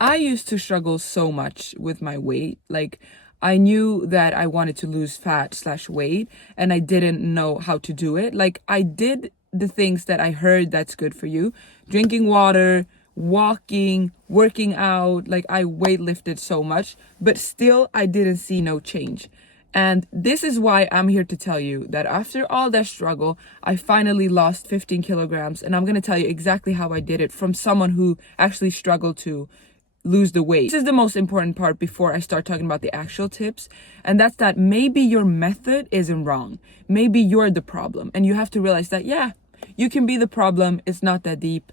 I used to struggle so much with my weight. Like, I knew that I wanted to lose fat/weight, and I didn't know how to do it. Like, I did the things that I heard that's good for you: drinking water, walking, working out. Like, I weightlifted so much, but still I didn't see no change. And this is why I'm here to tell you that after all that struggle, I finally lost 15 kilograms. And I'm going to tell you exactly how I did it from someone who actually struggled to lose the weight. This is the most important part before I start talking about the actual tips. And that's that maybe your method isn't wrong. Maybe you're the problem. And you have to realize that, yeah, you can be the problem. It's not that deep.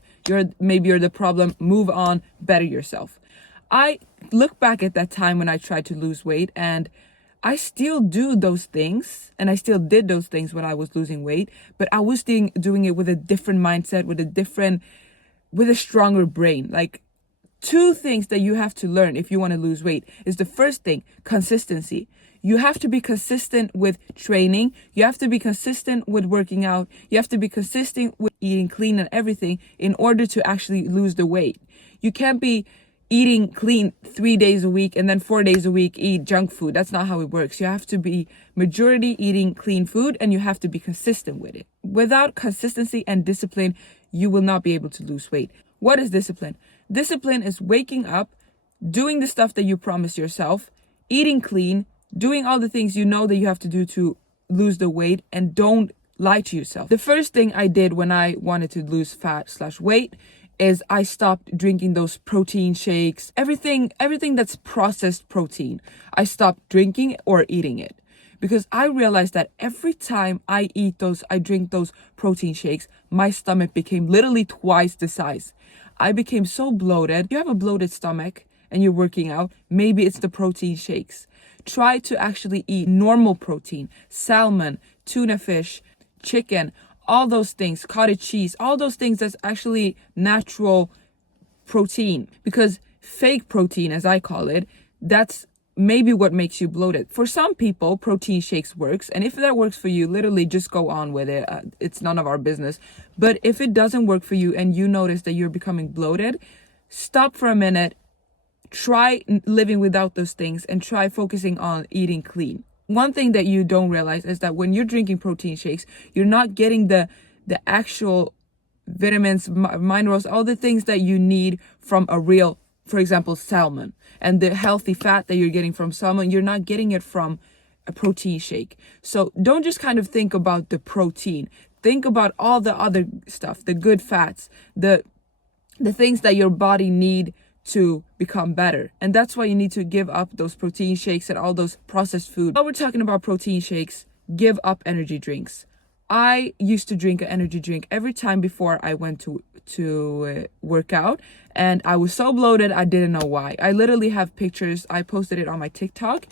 Maybe you're the problem. Move on, better yourself. I look back at that time when I tried to lose weight, and I still do those things, and I still did those things when I was losing weight, but I was doing it with a different mindset, with a stronger brain. Like, two things that you have to learn if you want to lose weight is, the first thing, consistency. You have to be consistent with training. You have to be consistent with working out. You have to be consistent with eating clean and everything in order to actually lose the weight. You can't be eating clean 3 days a week and then 4 days a week eat junk food. That's not how it works. You have to be majority eating clean food, and you have to be consistent with it. Without consistency and discipline, you will not be able to lose weight. What is discipline? Discipline is waking up, doing the stuff that you promise yourself, eating clean, doing all the things you know that you have to do to lose the weight, and don't lie to yourself. The first thing I did when I wanted to lose fat/weight is I stopped drinking those protein shakes, everything that's processed protein. I stopped drinking or eating it, because I realized that every time I drink those protein shakes, my stomach became literally twice the size. I became so bloated. If you have a bloated stomach and you're working out, maybe it's the protein shakes. Try to actually eat normal protein: salmon, tuna fish, chicken, all those things, cottage cheese, all those things that's actually natural protein. Because fake protein, as I call it, that's maybe what makes you bloated. For some people, protein shakes works. And if that works for you, literally just go on with it. It's none of our business. But if it doesn't work for you and you notice that you're becoming bloated, stop for a minute, try living without those things, and try focusing on eating clean. One thing that you don't realize is that when you're drinking protein shakes, you're not getting the actual vitamins, minerals, all the things that you need from a real, for example, salmon. And the healthy fat that you're getting from salmon, you're not getting it from a protein shake. So don't just kind of think about the protein. Think about all the other stuff, the good fats, the things that your body need to become better. And that's why you need to give up those protein shakes and all those processed food. While we're talking about protein shakes, give up energy drinks. I used to drink an energy drink every time before I went to work out, and I was so bloated I didn't know why. I literally have pictures. I posted it on my TikTok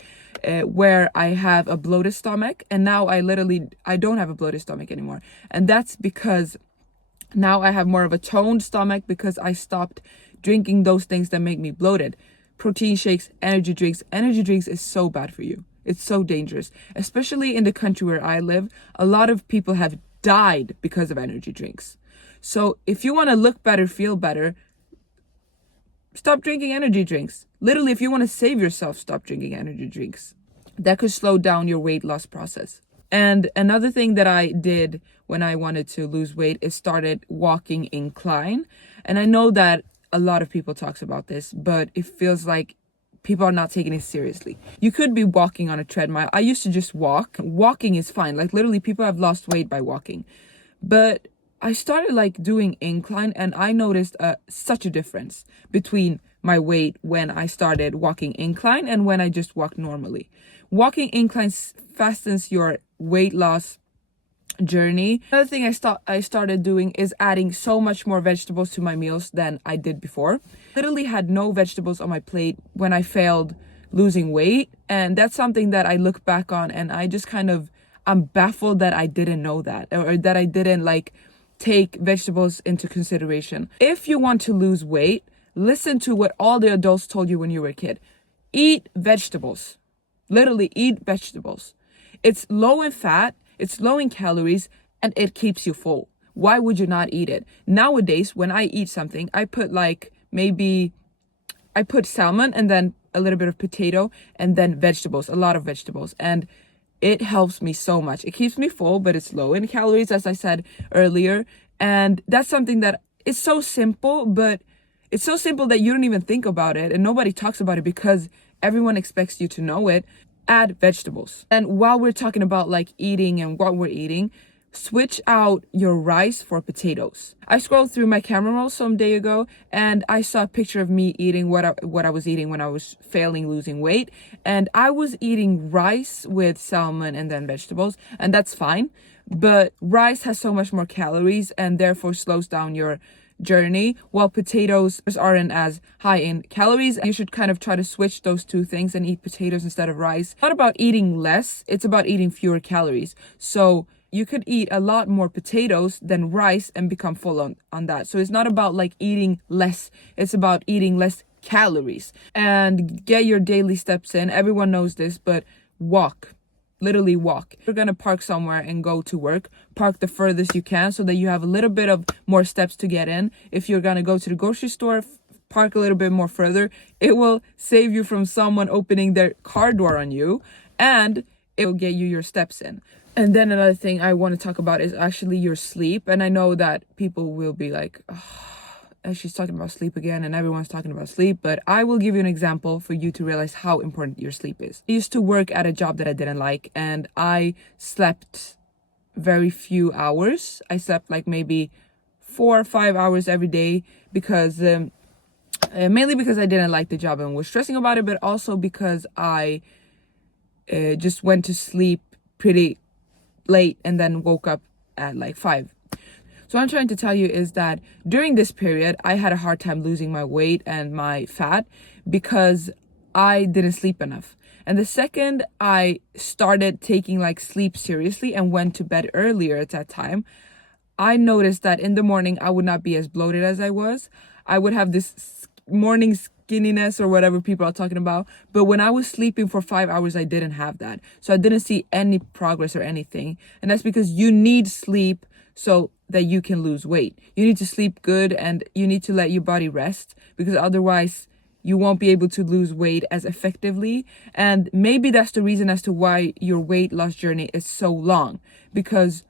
where I have a bloated stomach, and now I don't have a bloated stomach anymore. And that's because now I have more of a toned stomach, because I stopped drinking those things that make me bloated. Protein shakes, energy drinks. Energy drinks is so bad for you. It's so dangerous. Especially in the country where I live, a lot of people have died because of energy drinks. So if you want to look better, feel better, stop drinking energy drinks. Literally, if you want to save yourself, stop drinking energy drinks. That could slow down your weight loss process. And another thing that I did when I wanted to lose weight is started walking incline. And I know that a lot of people talks about this, but it feels like people are not taking it seriously. You could be walking on a treadmill. I used to just walk. Walking is fine. Like, literally, people have lost weight by walking. But I started doing incline, and I noticed such a difference between my weight when I started walking incline and when I just walked normally. Walking incline fastens your weight loss journey. Another thing I started doing is adding so much more vegetables to my meals than I did before. Literally had no vegetables on my plate when I failed losing weight, and that's something that I look back on and I just I'm baffled that I didn't know that, or that I didn't take vegetables into consideration. If you want to lose weight, listen to what all the adults told you when you were a kid. Eat vegetables. Literally eat vegetables. It's low in fat, it's low in calories, and it keeps you full. Why would you not eat it? Nowadays, when I eat something, I put maybe I put salmon and then a little bit of potato and then vegetables, a lot of vegetables. And it helps me so much. It keeps me full, but it's low in calories, as I said earlier. And that's something that it's so simple, but it's so simple that you don't even think about it and nobody talks about it because everyone expects you to know it. Add vegetables. And while we're talking about like eating and what we're eating, switch out your rice for potatoes. I scrolled through my camera roll some day ago and I saw a picture of me eating what I was eating when I was failing losing weight. And I was eating rice with salmon and then vegetables, and that's fine. But rice has so much more calories and therefore slows down your journey, while potatoes aren't as high in calories. You should kind of try to switch those two things and eat potatoes instead of rice. It's not about eating less, it's about eating fewer calories. So you could eat a lot more potatoes than rice and become full on that. So it's not about like eating less, it's about eating less calories. And get your daily steps in. Everyone knows this, but walk. Literally walk. If you're gonna park somewhere and go to work, park the furthest you can so that you have a little bit of more steps to get in. If you're gonna go to the grocery store, park a little bit more further. It will save you from someone opening their car door on you, and it will get you your steps in. And then another thing I want to talk about is actually your sleep. And I know that people will be like, oh, she's talking about sleep again, and everyone's talking about sleep, but I will give you an example for you to realize how important your sleep is. I used to work at a job that I didn't like, and I slept very few hours. I slept like maybe 4 or 5 hours every day because mainly because I didn't like the job and was stressing about it, but also because I just went to sleep pretty late and then woke up at like 5. So what I'm trying to tell you is that during this period, I had a hard time losing my weight and my fat because I didn't sleep enough. And the second I started taking like sleep seriously and went to bed earlier at that time, I noticed that in the morning, I would not be as bloated as I was. I would have this morning skinniness or whatever people are talking about. But when I was sleeping for 5 hours, I didn't have that. So I didn't see any progress or anything. And that's because you need sleep so that you can lose weight. You need to sleep good and you need to let your body rest, because otherwise you won't be able to lose weight as effectively. And maybe that's the reason as to why your weight loss journey is so long, because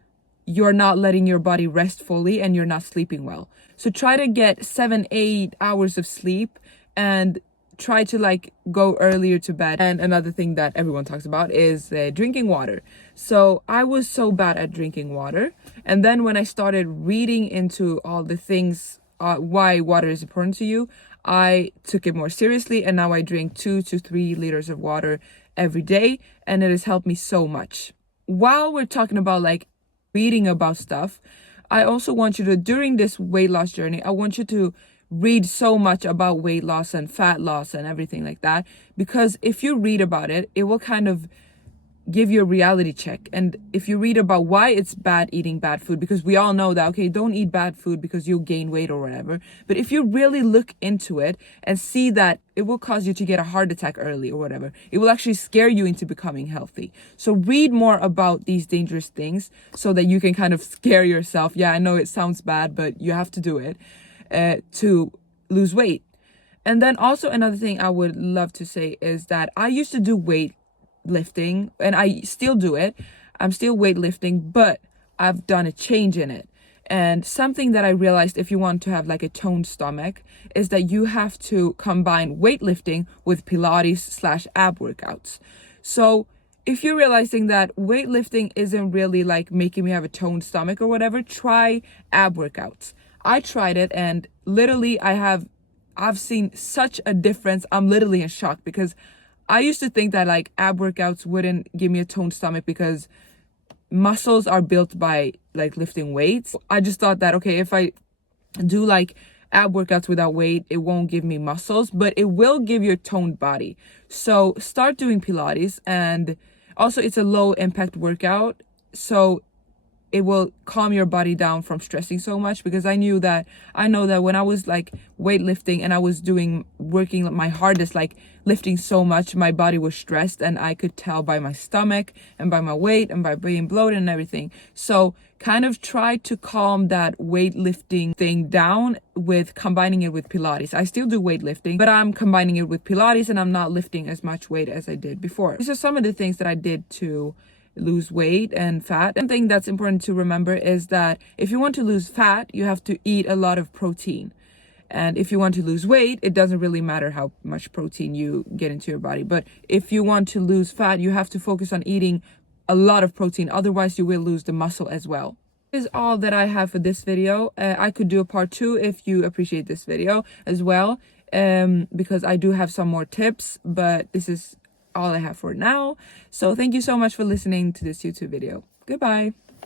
you're not letting your body rest fully and you're not sleeping well. So try to get 7-8 hours of sleep and try to like go earlier to bed. And another thing that everyone talks about is drinking water. So I was so bad at drinking water. And then when I started reading into all the things, why water is important to you, I took it more seriously. And now I drink 2 to 3 liters of water every day. And it has helped me so much. While we're talking about like reading about stuff, I also want you to, during this weight loss journey, I want you to read so much about weight loss and fat loss and everything like that, because if you read about it, it will kind of give you a reality check. And if you read about why it's bad eating bad food, because we all know that, okay, don't eat bad food because you'll gain weight or whatever. But if you really look into it and see that it will cause you to get a heart attack early or whatever, it will actually scare you into becoming healthy. So read more about these dangerous things so that you can kind of scare yourself. Yeah, I know it sounds bad, but you have to do it to lose weight. And then also another thing I would love to say is that I used to do weightlifting, and I still do it. I'm still weightlifting, but I've done a change in it. And something that I realized, if you want to have like a toned stomach, is that you have to combine weightlifting with Pilates/ab workouts. So if you're realizing that weightlifting isn't really like making me have a toned stomach or whatever, try ab workouts. I tried it, and literally I've seen such a difference. I'm literally in shock, because I used to think that like ab workouts wouldn't give me a toned stomach because muscles are built by like lifting weights. I just thought that, okay, if I do like ab workouts without weight, it won't give me muscles, but it will give you a toned body. So start doing Pilates, and also it's a low impact workout. So it will calm your body down from stressing so much. Because I know that when I was like weightlifting and I was working my hardest, like lifting so much, my body was stressed, and I could tell by my stomach and by my weight and by being bloated and everything. So kind of try to calm that weightlifting thing down with combining it with Pilates. I still do weightlifting, but I'm combining it with Pilates, and I'm not lifting as much weight as I did before. These are some of the things that I did to lose weight and fat. One thing that's important to remember is that if you want to lose fat, you have to eat a lot of protein. And if you want to lose weight, it doesn't really matter how much protein you get into your body. But if you want to lose fat, you have to focus on eating a lot of protein. Otherwise, you will lose the muscle as well. This is all that I have for this video. I could do a part 2 if you appreciate this video as well, because I do have some more tips, but this is all I have for now. So thank you so much for listening to this YouTube video. Goodbye.